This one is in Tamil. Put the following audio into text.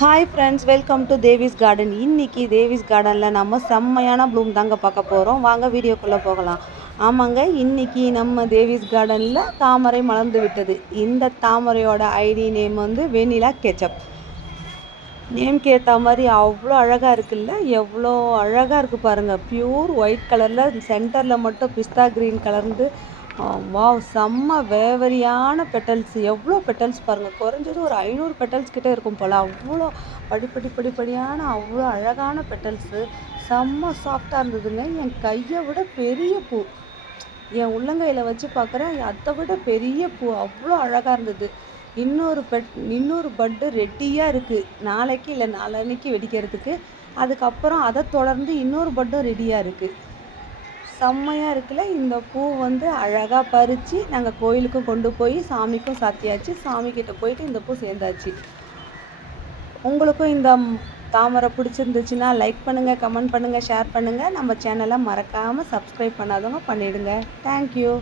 Hi friends, welcome to Devi's garden. இன்றைக்கி தேவிஸ் கார்டனில் நம்ம செம்மையான ப்ளூம் தாங்க பார்க்க போகிறோம். வாங்க வீடியோக்குள்ளே போகலாம். ஆமாங்க, இன்றைக்கி நம்ம தேவிஸ் கார்டனில் தாமரை மலர்ந்து விட்டது. இந்த தாமரையோட ஐடி நேம் வந்து வெண்ணிலா கெச்சப். நேம்க்கு ஏற்ற மாதிரி அவ்வளோ அழகாக இருக்குல்ல, எவ்வளோ அழகாக இருக்குது பாருங்கள். ப்யூர் ஒயிட் கலரில் சென்டரில் மட்டும் பிஸ்தா க்ரீன் கலர்ந்து வாவ், செம்ம வேவரியான பெட்டல்ஸ். எவ்வளோ பெட்டல்ஸ் பாருங்கள், குறைஞ்சது ஒரு 500 பெட்டல்ஸ் கிட்டே இருக்கும் போல். அவ்வளோ படிப்படியான அவ்வளோ அழகான பெட்டல்ஸு. செம்ம சாஃப்டாக இருந்ததுங்க. என் கையை விட பெரிய பூ, என் உள்ளங்கையில் வச்சு பார்க்குறேன், அதை விட பெரிய பூ. அவ்வளோ அழகாக இருந்தது. இன்னொரு பட்டு ரெடியாக இருக்குது, நாளைக்கு இல்லை நாளன்னைக்கு வெடிக்கிறதுக்கு. அதுக்கப்புறம் அதை தொடர்ந்து இன்னொரு பட்டும் ரெடியாக இருக்குது. செம்மையாக இருக்குல்ல. இந்த பூ வந்து அழகாக பறித்து நாங்கள் கோயிலுக்கும் கொண்டு போய் சாமிக்கும் சாத்தியாச்சு. சாமிக்கிட்ட போயிட்டு இந்த பூ சேர்ந்தாச்சு. உங்களுக்கும் இந்த தாமரை பிடிச்சிருந்துச்சுன்னா லைக் பண்ணுங்கள், கமெண்ட் பண்ணுங்கள், ஷேர் பண்ணுங்கள். நம்ம சேனலை மறக்காமல் சப்ஸ்கிரைப் பண்ணாதவங்க பண்ணிவிடுங்க. தேங்க்யூ.